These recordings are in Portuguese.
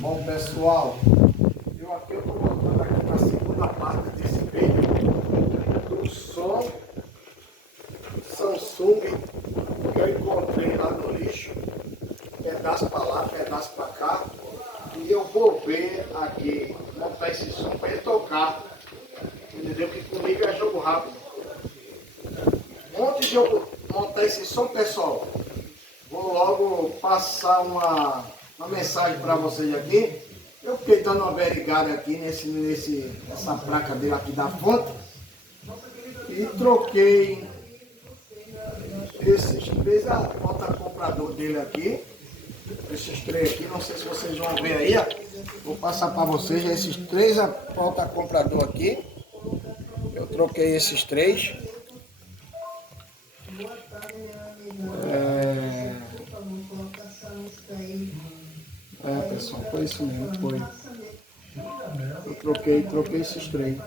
Bom pessoal, eu estou voltando aqui para a segunda parte desse vídeo do som Samsung que eu encontrei lá no lixo, pedaço para lá, pedaço para cá, e eu vou ver aqui, montar esse som para ele tocar, entendeu? Que comigo é jogo rápido. Antes de eu montar esse som, pessoal, vou logo passar uma mensagem para vocês aqui. Eu fiquei dando uma averigada aqui nessa placa dele aqui da fonte e troquei esses três, a porta comprador dele aqui, esses três aqui, não sei se vocês vão ver aí, ó. Vou passar para vocês esses três, a porta comprador aqui. Eu troquei esses três. Pessoal, foi isso mesmo, foi. Eu troquei esses três.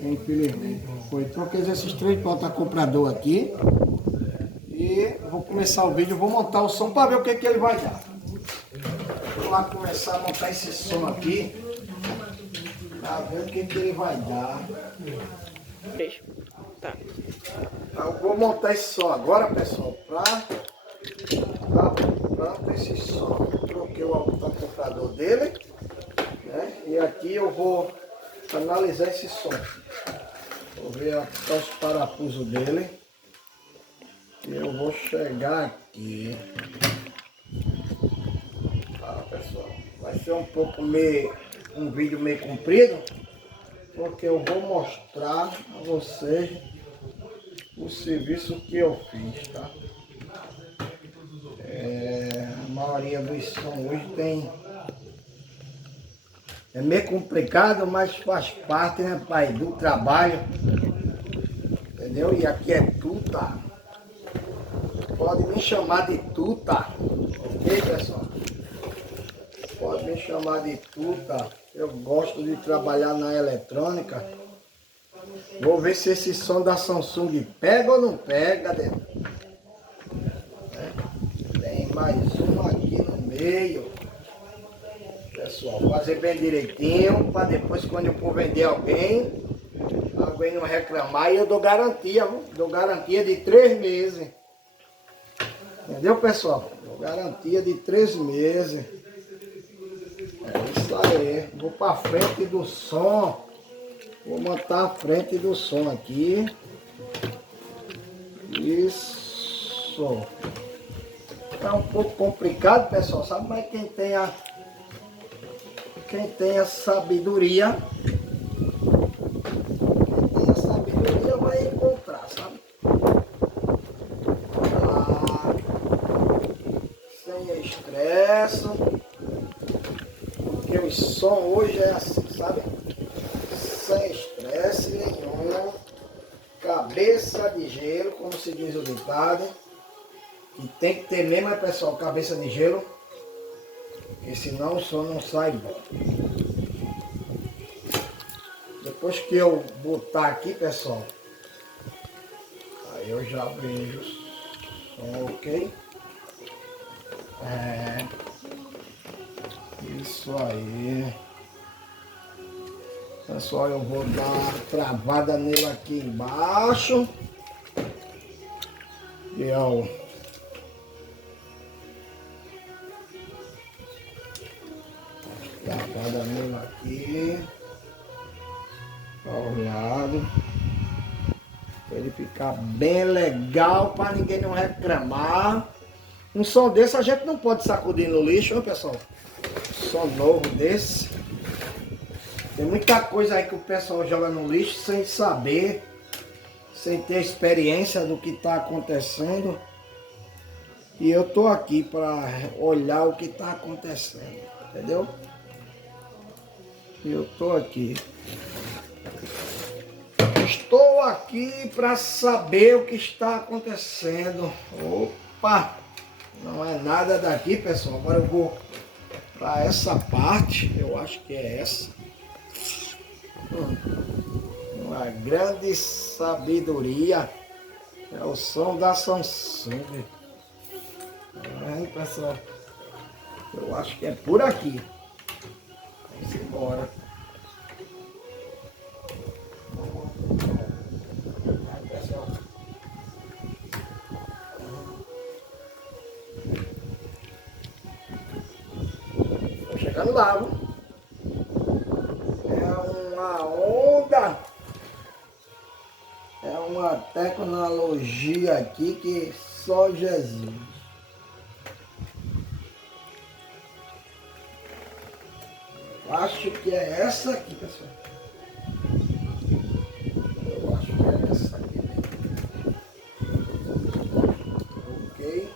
Infelizmente. Troquei esses três porta-comprador aqui. E vou começar o vídeo, vou montar o som para ver o que ele vai dar. Vou lá começar a montar esse som aqui. Para ver o que ele vai dar. Tá. Eu vou montar esse som agora, pessoal, para esse som. Troquei o computador dele, né? E aqui eu vou analisar esse som. Vou ver os parafusos dele. E eu vou chegar aqui. Pessoal, vai ser um vídeo meio comprido, porque eu vou mostrar a vocês o serviço que eu fiz, tá? A maioria dos sons hoje é meio complicado, mas faz parte, né, pai, do trabalho, entendeu? E aqui é Tuta. Pode me chamar de Tuta, ok, pessoal? Pode me chamar de Tuta. Eu gosto de trabalhar na eletrônica. Vou ver se esse som da Samsung pega ou não pega, né? Tem mais um aqui no meio. Pessoal, fazer bem direitinho, para depois quando eu for vender alguém não reclamar, e eu dou garantia, viu? Dou garantia de 3 meses. Entendeu, pessoal? Dou garantia de 3 meses. É isso aí. Vou para frente do som. Vou montar a frente do som aqui. Isso. Tá um pouco complicado, pessoal, sabe? Mas quem tem a sabedoria, vai encontrar, sabe? Sem estresse, porque o som hoje é assim, sabe? Sem estresse nenhum, cabeça de gelo, como se diz o ditado. E tem que ter mesmo, pessoal, cabeça de gelo, porque senão o som não sai bom. Depois que eu botar aqui, pessoal, aí eu já vejo o som, ok? Isso aí. Pessoal, eu vou dar uma travada nele aqui embaixo. E ó, travada nele aqui. Ao lado. Para ele ficar bem legal, para ninguém não reclamar. Um som desse a gente não pode sacudir no lixo, hein, pessoal? Um som novo desse. Tem muita coisa aí que o pessoal joga no lixo sem saber, sem ter experiência do que está acontecendo. E eu tô aqui para olhar o que está acontecendo, entendeu? Eu tô aqui. Estou aqui para saber o que está acontecendo. Opa! Não é nada daqui, pessoal. Agora eu vou para essa parte. Eu acho que é essa. Uma grande sabedoria. É o som da Samsung. Aí, pessoal. Eu acho que é por aqui. Vamos embora. Vai, pessoal. Tô chegando lá, viu? É uma onda. É uma tecnologia aqui que só Jesus. Eu acho que é essa aqui, pessoal. Eu acho que é essa aqui mesmo. Ok.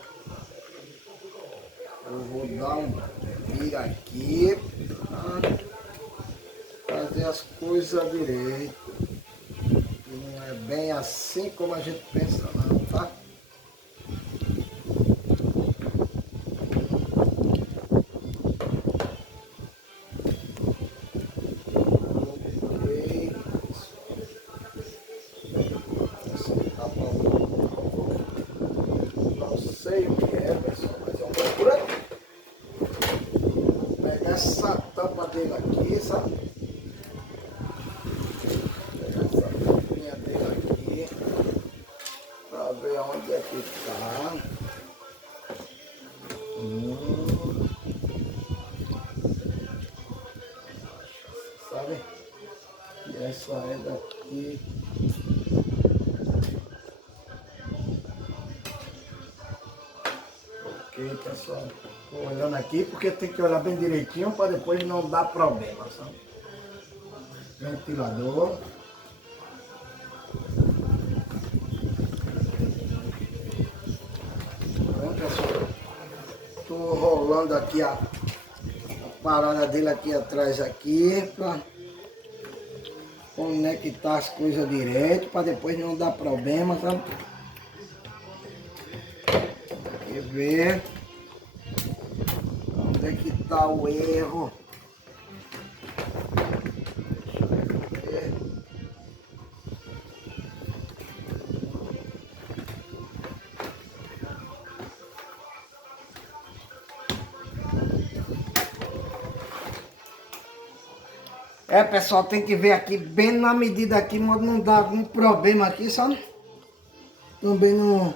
Eu vou dar um vira aqui para fazer as coisas direito. Não é bem assim como a gente pensa não, tá? Ok. Esse tá bom. Não sei o que é, pessoal, mas eu vou por aqui. Vou pegar essa tampa dele aqui, sabe? Pegar essa tampinha dele aqui para ver onde é que tá. Sabe? E essa é daqui. Ok, pessoal. Estou olhando aqui porque tem que olhar bem direitinho para depois não dar problema, sabe? Ventilador. Bom, pessoal, estou rolando aqui a parada dele aqui atrás aqui para conectar as coisas direito para depois não dar problema, sabe? Quer ver onde é que está o erro? É, pessoal, tem que ver aqui bem na medida aqui, mas não dá algum problema aqui, sabe? Também não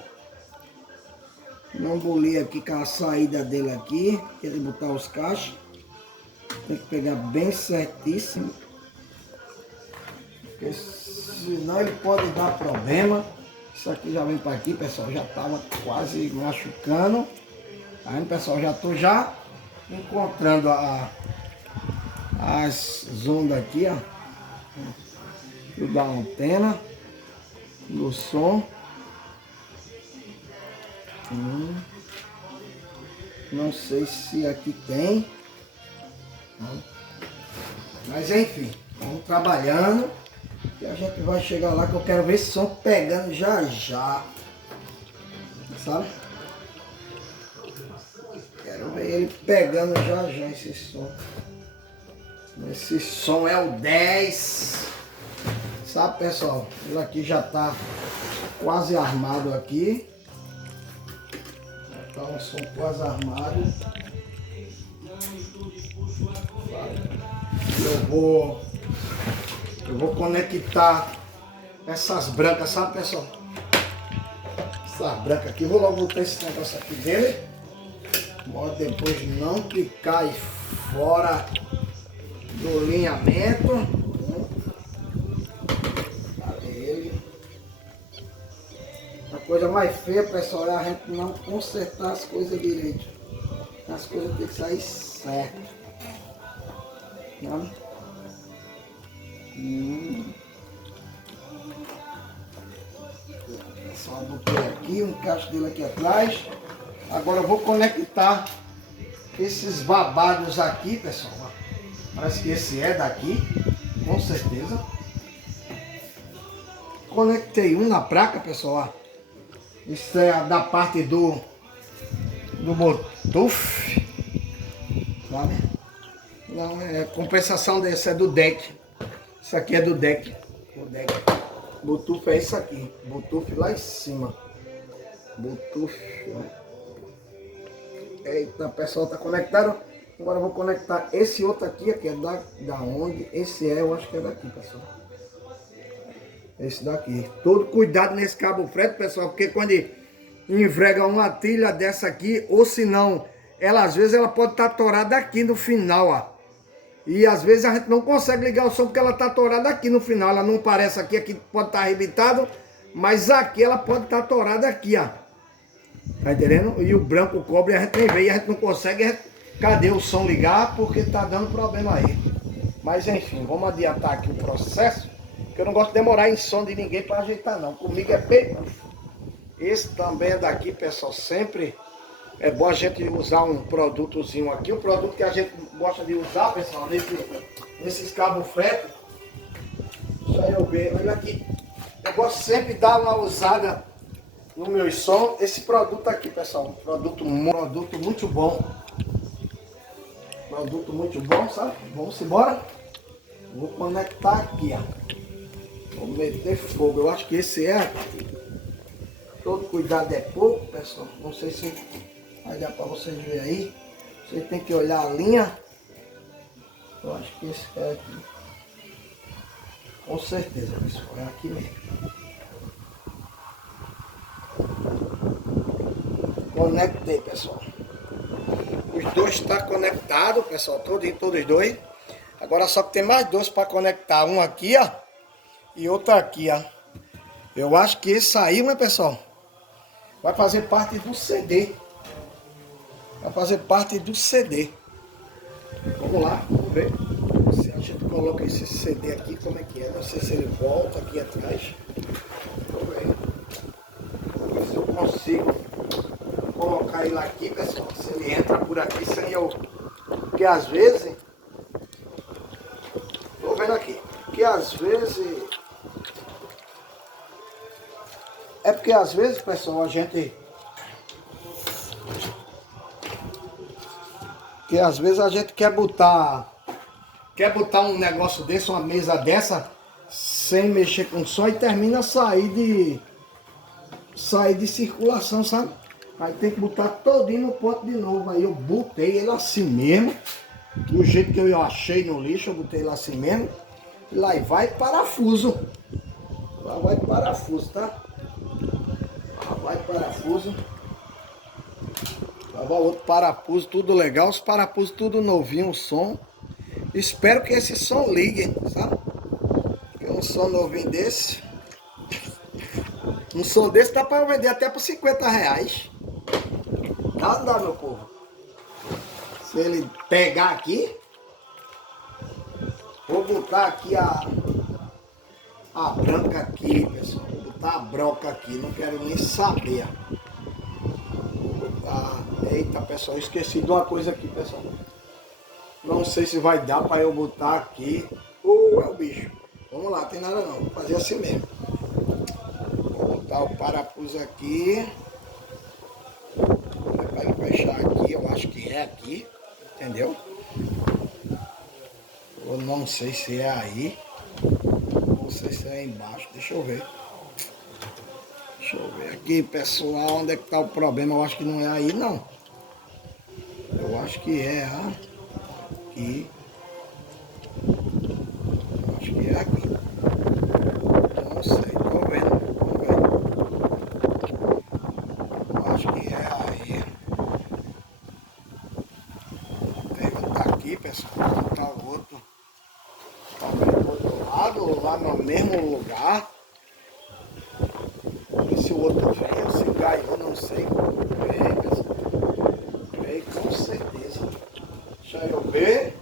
bolei aqui com a saída dele aqui, querer botar os cachos. Tem que pegar bem certíssimo, porque senão ele pode dar problema. Isso aqui já vem para aqui, pessoal, já estava quase machucando. Aí, pessoal, já estou já encontrando as ondas aqui, ó, da antena, do som. Não sei se aqui tem. Mas enfim, vamos trabalhando. E a gente vai chegar lá que eu quero ver esse som pegando já já. Sabe? Quero ver ele pegando já já esse som. Esse som é o 10. Sabe, pessoal? Ele aqui já tá quase armado aqui. Tá um som quase armado. Eu vou conectar essas brancas, sabe, pessoal? Essas brancas aqui. Vou logo botar esse negócio aqui dele. Pode depois não ficar aí fora do alinhamento. Cadê ele? A coisa mais feia, pessoal, é a gente não consertar as coisas direito. As coisas têm que sair certo. Tá? Só botei aqui, um encaixe dele aqui atrás. Agora eu vou conectar esses babados aqui, pessoal. Parece que esse é daqui, com certeza. Conectei um na placa, pessoal. Isso é da parte do Bluetooth. Sabe? Não, é compensação desse, é do deck. Isso aqui é do deck. O deck. Bluetooth é isso aqui. Bluetooth lá em cima. Bluetooth. Eita, pessoal, tá conectado. Agora eu vou conectar esse outro aqui, que é da onde? Esse eu acho que é daqui, pessoal. Esse daqui. Todo cuidado nesse cabo frete, pessoal, porque quando enverga uma trilha dessa aqui, ou se não, ela às vezes ela pode estar torada aqui no final, ó. E às vezes a gente não consegue ligar o som porque ela está torada aqui no final. Ela não parece aqui, aqui pode estar arrebitado, mas aqui ela pode estar torada aqui, ó. Tá entendendo? E o branco, o cobre, a gente nem vê, e a gente não consegue. Cadê o som ligar? Porque tá dando problema aí. Mas enfim, vamos adiantar aqui o processo, que eu não gosto de demorar em som de ninguém para ajeitar não. Comigo é bem. Esse também é daqui, pessoal. Sempre é bom a gente usar um produtozinho aqui. Um produto que a gente gosta de usar, pessoal, nesses cabos frete. Deixa eu ver, olha aqui. Eu gosto sempre de dar uma usada no meu som. Esse produto aqui, pessoal. Produto muito bom. Produto muito bom, sabe? Vamos embora. Vou conectar aqui, ó. Vou meter fogo. Eu acho que esse é. Todo cuidado é pouco, pessoal. Não sei se vai dar para vocês verem aí. Você tem que olhar a linha. Eu acho que esse é aqui. Com certeza, pessoal. É aqui mesmo. Conectei, pessoal. Os dois estão conectados, pessoal. Todos os dois. Agora só que tem mais dois para conectar. Um aqui, ó. E outro aqui, ó. Eu acho que esse aí, né, pessoal? Vai fazer parte do CD. Vai fazer parte do CD. Vamos lá, vamos ver. Se a gente coloca esse CD aqui, como é que é? Não sei se ele volta aqui atrás. Vamos ver. Vamos ver se eu consigo colocar ele aqui, pessoal. Se ele entra por aqui sem eu... Porque às vezes... Tô vendo aqui. Porque às vezes... É porque às vezes, pessoal, a gente... Que às vezes a gente quer botar um negócio desse, uma mesa dessa, sem mexer com som e termina a sair de circulação, sabe? Aí tem que botar todinho no pote de novo. Aí eu botei ele assim mesmo, do jeito que eu achei no lixo, eu botei ele assim mesmo. E lá vai parafuso. Lá vai parafuso, tá? Lá vai parafuso. Lá vai outro parafuso, tudo legal. Os parafusos tudo novinho, o som. Espero que esse som ligue, sabe? Porque um som novinho desse. Um som desse dá para vender até por R$50. Dá, não dá, meu povo? Se ele pegar aqui, vou botar aqui a branca aqui, pessoal. Vou botar a broca aqui, não quero nem saber. Vou botar... Eita, pessoal, esqueci de uma coisa aqui, pessoal. Não sei se vai dar para eu botar aqui. É o bicho. Vamos lá, tem nada não. Vou fazer assim mesmo. Vou botar o parafuso aqui. Para ele fechar aqui, eu acho que é aqui. Entendeu? Eu não sei se é aí. Não sei se é embaixo. Deixa eu ver. Deixa eu ver aqui, pessoal. Onde é que tá o problema? Eu acho que não é aí, não. Eu acho que é aqui. Eu acho que é aqui. Não sei. Tô vendo. Vamos ver. Eu acho que é aí. Tem que botar aqui, pessoal. Vou botar o outro. Talvez do outro lado, lá no mesmo lugar. Se o outro vem, se caiu, não sei. Veio com certeza. Deixa eu ver.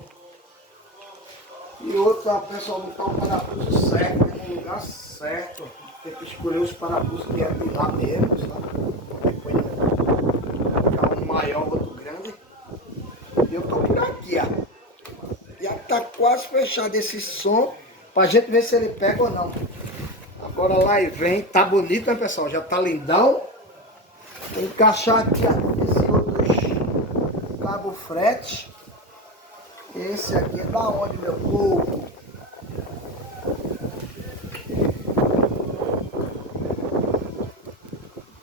E outro, a pessoa botar o parafuso certo, no lugar certo. Tem que escolher os parafusos que é de lá mesmo, sabe? Depois um maior, outro grande. E eu tô por aqui, ó. Já tá quase fechado esse som, pra gente ver se ele pega ou não. Agora lá e vem, tá bonito, né, pessoal? Já tá lindão. Vou encaixar aqui, ó, esse outro cabo frete. Esse aqui é da onde, meu povo?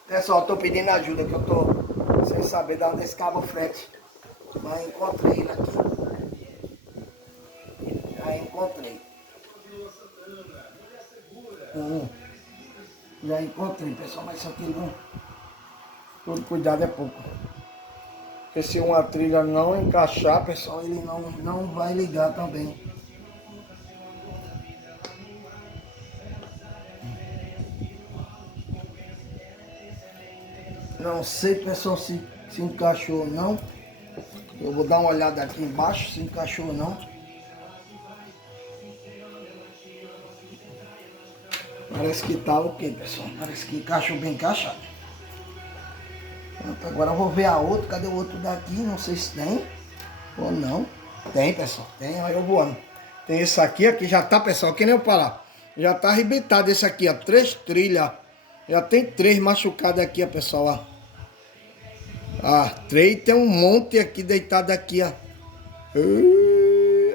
Pessoal, tô pedindo ajuda, que eu tô sem saber de onde esse cabo frete. Mas encontrei ele aqui. Já encontrei. Já encontrei, pessoal, mas isso aqui não... Todo cuidado é pouco. Porque se uma trilha não encaixar, pessoal, ele não vai ligar também. Não sei, pessoal, se encaixou ou não. Eu vou dar uma olhada aqui embaixo, se encaixou ou não. Parece que tá ok, pessoal. Parece que encaixou bem encaixado. Pronto, agora eu vou ver a outra. Cadê o outro daqui? Não sei se tem ou não. Tem, pessoal. Tem, olha eu voando. Tem esse aqui já tá, pessoal, que nem eu falar. Já tá arrebentado esse aqui, ó. 3 trilhas. Já tem 3 machucadas aqui, ó, pessoal, ó. Ah, 3, tem um monte aqui deitado aqui, ó.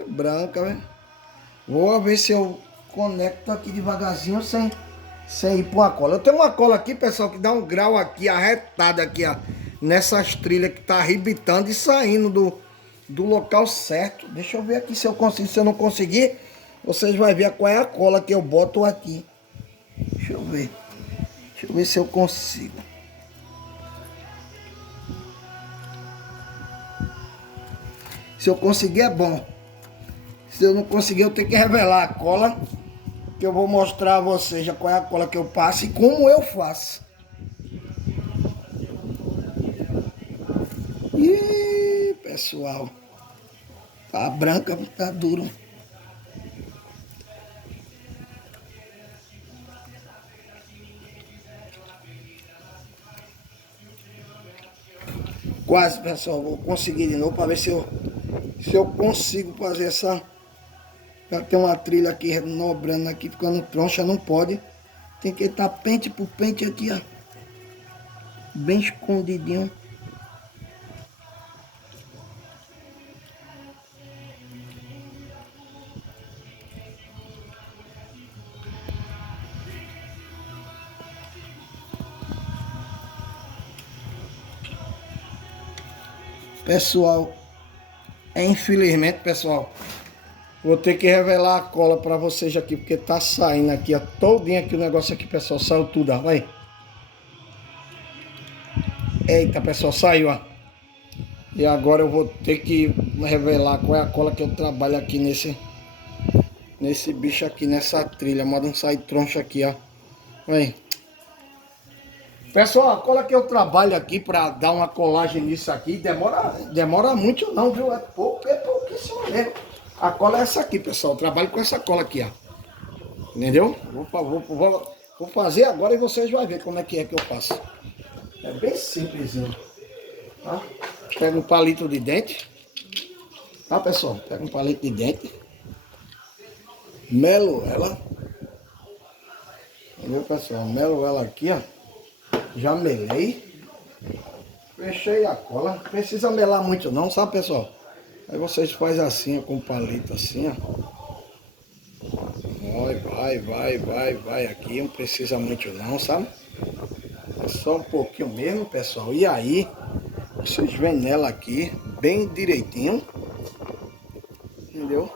Branca, velho. Vou ver se eu conecto aqui devagarzinho sem ir com a cola. Eu tenho uma cola aqui, pessoal, que dá um grau aqui, arretado aqui, ó. Nessas trilhas que tá arrebitando e saindo do local certo. Deixa eu ver aqui se eu consigo. Se eu não conseguir, vocês vão ver qual é a cola que eu boto aqui. Deixa eu ver. Deixa eu ver se eu consigo. Se eu conseguir é bom. Se eu não conseguir, eu tenho que revelar a cola. Que eu vou mostrar a vocês já qual é a cola que eu passo e como eu faço. Ih, pessoal. Tá branca, tá duro. Quase, pessoal. Vou conseguir de novo para ver se eu consigo fazer essa... Já tem uma trilha aqui renobrando aqui, ficando troncha, não pode. Tem que estar pente por pente aqui, ó. Bem escondidinho. Pessoal, infelizmente, pessoal, vou ter que revelar a cola para vocês aqui, porque tá saindo aqui, ó, todinho aqui o negócio aqui, pessoal, saiu tudo, ó, vai. Eita, pessoal, saiu, ó. E agora eu vou ter que revelar qual é a cola que eu trabalho aqui nesse bicho aqui, nessa trilha, modo não sair troncha aqui, ó. Vai. Pessoal, a cola que eu trabalho aqui para dar uma colagem nisso aqui, demora muito não, viu? É pouquíssimo mesmo. A cola é essa aqui, pessoal. Eu trabalho com essa cola aqui, ó. Entendeu? Vou fazer agora e vocês vão ver como é que eu faço. É bem simplesinho. Tá? Pega um palito de dente. Tá, pessoal? Pega um palito de dente. Melo ela. Entendeu, pessoal? Melo ela aqui, ó. Já melei. Fechei a cola. Não precisa melar muito não, sabe, pessoal? Aí vocês fazem assim, ó, com o palito assim, ó. Vai aqui. Não precisa muito não, sabe? É só um pouquinho mesmo, pessoal. E aí, vocês vêm nela aqui, bem direitinho. Entendeu?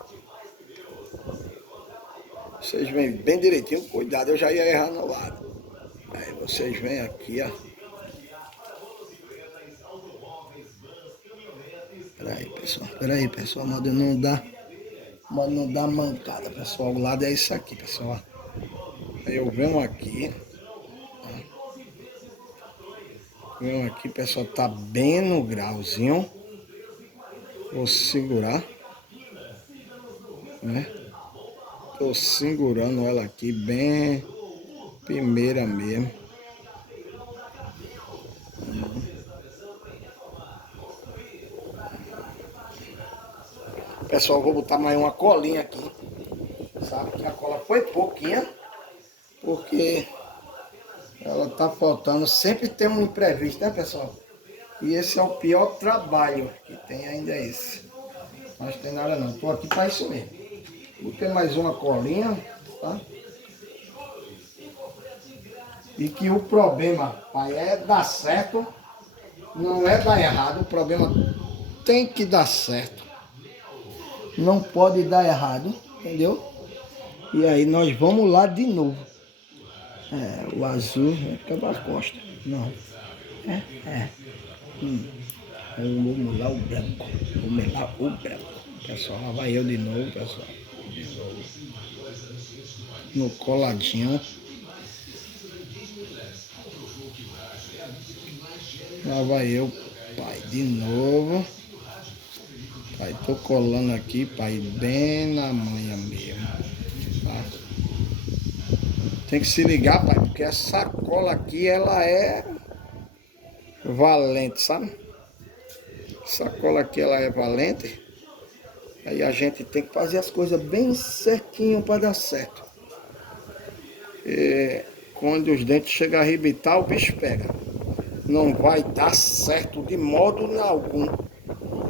Vocês vêm bem direitinho. Cuidado, eu já ia errar no lado. Aí vocês vêm aqui, ó. Peraí, pessoal, modo não dá mancada, pessoal. O lado é isso aqui, pessoal. Aí eu venho aqui. Venho aqui, pessoal, tá bem no grauzinho. Vou segurar, né? Tô segurando ela aqui bem primeira mesmo. Pessoal, vou botar mais uma colinha aqui. Sabe que a cola foi pouquinha, porque ela tá faltando. Sempre tem um imprevisto, né, pessoal? E esse é o pior trabalho que tem ainda esse. Mas não tem nada não. Tô aqui para isso mesmo. Botei mais uma colinha, tá? E que o problema, pai, é dar certo não é dar errado, o problema tem que dar certo. Não pode dar errado, entendeu? E aí nós vamos lá de novo. O azul é para a costa. Não. Eu vou melar o branco. Vou melar o branco. Pessoal, lá vai eu de novo, pessoal. De novo. No coladinho. Lá vai eu, pai, de novo. Pai, tô colando aqui, pai, bem na manha mesmo. Tá? Tem que se ligar, pai, porque essa cola aqui, ela é valente, sabe? Essa cola aqui, ela é valente. Aí a gente tem que fazer as coisas bem certinho para dar certo. E quando os dentes chegam a arrebentar, o bicho pega. Não vai dar certo de modo algum.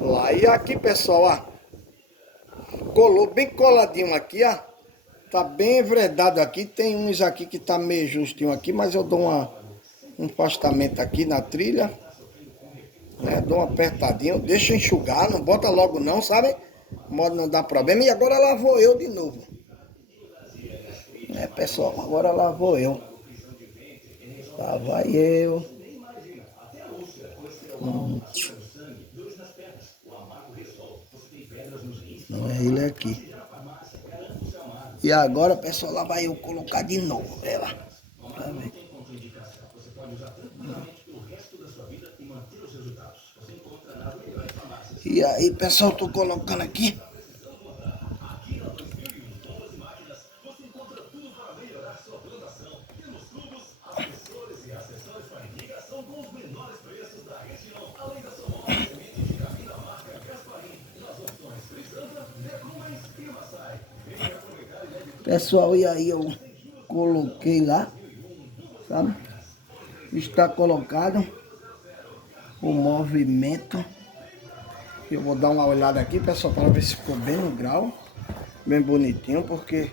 Lá e aqui, pessoal, ó. Colou bem coladinho aqui, ó. Tá bem enveredado aqui. Tem uns aqui que tá meio justinho aqui, mas eu dou um afastamento aqui na trilha. Né? Dou uma apertadinha, deixa enxugar, não bota logo não, sabe? Modo não dá problema. E agora lá vou eu de novo. Pessoal, agora lá vou eu. Lá vai eu. Não é ele aqui. E agora, pessoal, lá vai eu colocar de novo ela. Tá vendo? E aí, pessoal, tô colocando aqui. Pessoal, e aí eu coloquei lá, sabe? Está colocado o movimento. Eu vou dar uma olhada aqui, pessoal, para ver se ficou bem no grau, bem bonitinho, porque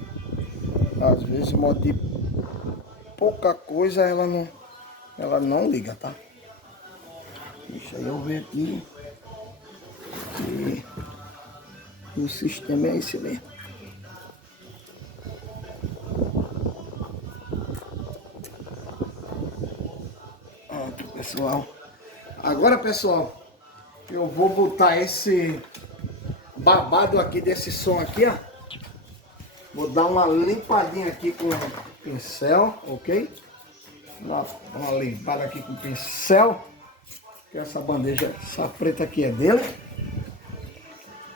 às vezes modo de pouca coisa ela não liga, tá? Deixa eu ver aqui. E o sistema é esse mesmo. Pronto, pessoal. Agora, pessoal, eu vou botar esse babado aqui desse som aqui, ó. Vou dar uma limpadinha aqui com o pincel, ok? Uma limpada aqui com o pincel. Que essa bandeja, essa preta aqui é dele.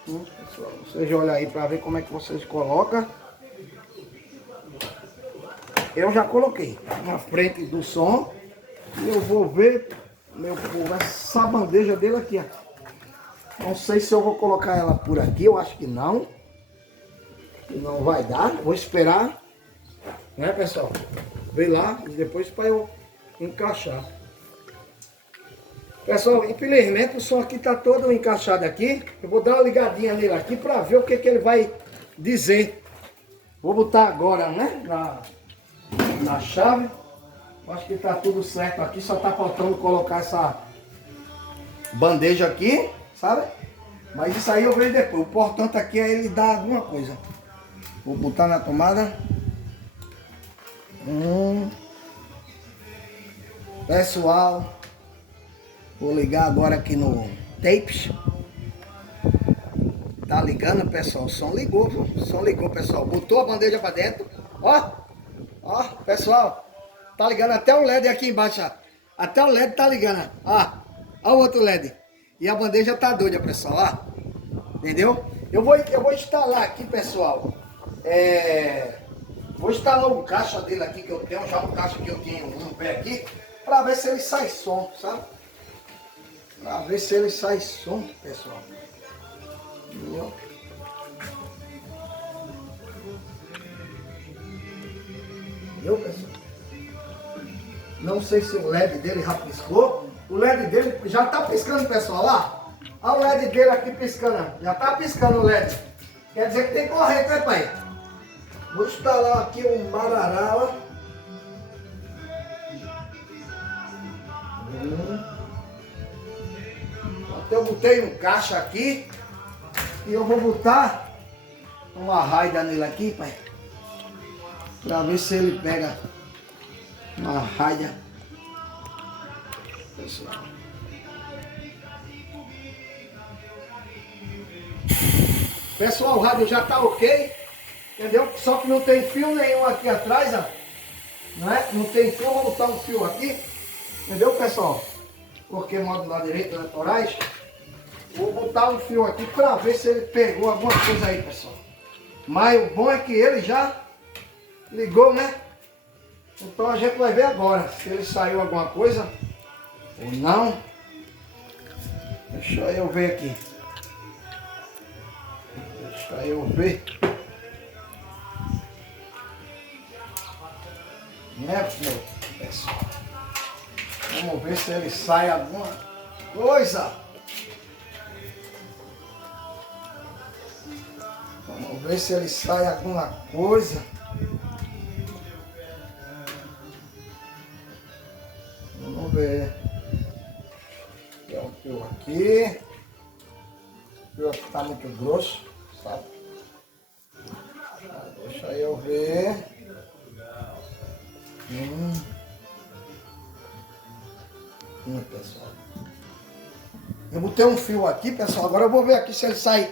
Pessoal, vocês olham aí para ver como é que vocês colocam. Eu já coloquei na frente do som. E eu vou ver, meu povo, essa bandeja dele aqui, ó. Não sei se eu vou colocar ela por aqui, eu acho que não. Não vai dar, vou esperar, né, pessoal? Ver lá e depois para eu encaixar. Pessoal, infelizmente o som aqui tá todo encaixado aqui. Eu vou dar uma ligadinha nele aqui para ver o que ele vai dizer. Vou botar agora, né, na chave. Acho que tá tudo certo aqui, só tá faltando colocar essa bandeja aqui, sabe? Mas isso aí eu vejo depois. O importante aqui é ele dar alguma coisa. Vou botar na tomada. Pessoal, vou ligar agora aqui no tapes. Tá ligando, pessoal? O som ligou, viu? O som ligou, pessoal. Botou a bandeja pra dentro. Ó, pessoal. Tá ligando até o LED aqui embaixo, ó. Até o LED tá ligando, ó. Ó o outro LED. E a bandeja tá doida, pessoal, ó. Entendeu? Eu vou instalar aqui, pessoal. Vou instalar o caixa dele aqui, que eu tenho. Já um caixa que eu tenho no pé aqui. Pra ver se ele sai som, sabe? Pra ver se ele sai som, pessoal. Entendeu? Entendeu, pessoal? Não sei se o LED dele já piscou. O LED dele já tá piscando, pessoal, ó. Olha o LED dele aqui piscando. Já tá piscando o LED. Quer dizer que tem corrente, né, pai? Vou instalar aqui um marará, ó. Eu botei um caixa aqui e eu vou botar uma raida nele aqui, pai. Pra ver se ele pega uma raida. Pessoal. Pessoal, o rádio já tá ok. Entendeu? Só que não tem fio nenhum aqui atrás, ó. Não é? Não tem fio, vou botar um fio aqui. Entendeu, pessoal? Porque modular direito eleitorais. Vou botar um fio aqui para ver se ele pegou alguma coisa aí, pessoal. Mas o bom é que ele já ligou, né? Então a gente vai ver agora se ele saiu alguma coisa ou não. Deixa eu ver aqui. Deixa eu ver. Né, meu pessoal? Vamos ver se ele sai alguma coisa. Vamos ver se ele sai alguma coisa. Vamos ver. Tem um fio aqui. O fio aqui tá muito grosso, sabe? Deixa eu ver. Pessoal. Eu botei um fio aqui, pessoal. Agora eu vou ver aqui se ele sai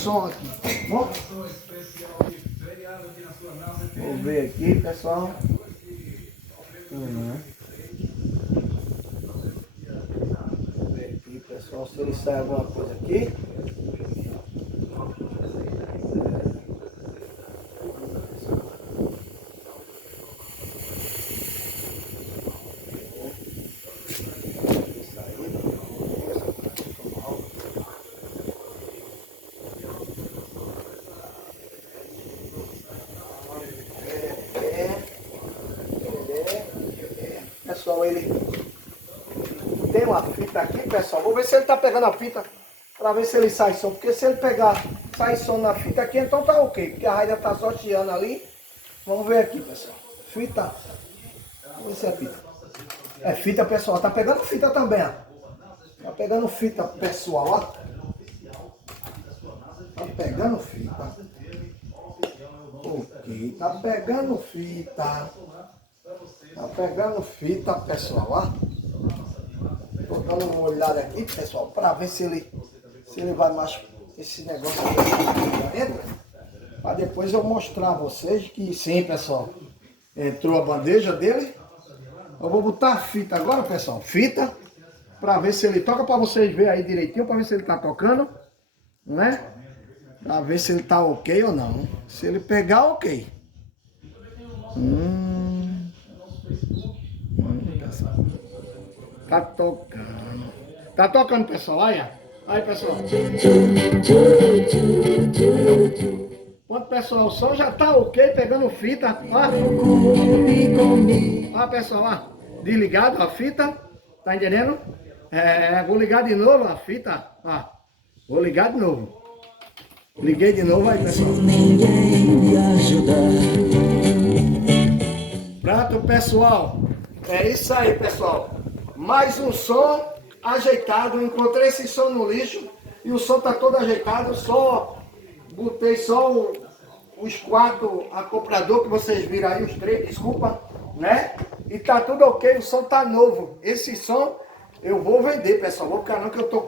som aqui. Bom? Vou ver aqui, pessoal. Vou ver aqui, pessoal, se ele sai alguma coisa aqui. Pessoal, ele tem uma fita aqui, pessoal. Vou ver se ele tá pegando a fita para ver se ele sai som. Porque se ele pegar, sai som na fita aqui, então tá ok. Porque a raia tá só chiando ali. Vamos ver aqui, pessoal. Fita. Vamos ver se é fita. É fita, pessoal. Tá pegando fita também, ó. Tá pegando fita, pessoal, ó. Tá pegando fita. Ok, tá pegando fita. Tá pegando fita, pessoal, ó. Tô dando uma olhada aqui, pessoal, para ver se ele vai mais esse negócio aqui entra. Para depois eu mostrar a vocês que sim, pessoal. Entrou a bandeja dele. Eu vou botar a fita agora, pessoal. Fita. Para ver se ele toca, para vocês verem aí direitinho, para ver se ele tá tocando, né? Para ver se ele tá ok ou não. Se ele pegar, ok. Tá tocando. Tá tocando, pessoal. Olha. Aí, pessoal. Pronto, pessoal. O som já tá ok, pegando fita. Ó, pessoal, ó. Desligado a fita. Tá entendendo? Vou ligar de novo a fita. Ó. Vou ligar de novo. Liguei de novo aí, pessoal. Pronto, pessoal. É isso aí, pessoal. Mais um som ajeitado. Encontrei esse som no lixo e o som tá todo ajeitado. Só botei só os 4 acoplador que vocês viram aí, os 3, desculpa, né? E tá tudo ok, o som tá novo. Esse som eu vou vender, pessoal. Vou ficar não que eu tô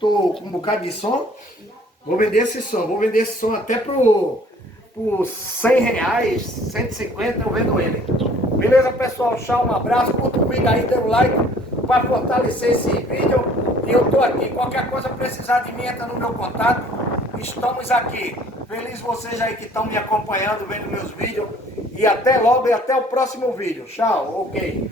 com um bocado de som. Vou vender esse som. Vou vender esse som até por R$100, 150 eu vendo ele. Beleza, pessoal? Tchau, um abraço. Curta o vídeo aí, dê um like para fortalecer esse vídeo. E eu tô aqui. Qualquer coisa precisar de mim, entra no meu contato. Estamos aqui. Feliz vocês aí que estão me acompanhando, vendo meus vídeos. E até logo e até o próximo vídeo. Tchau, ok.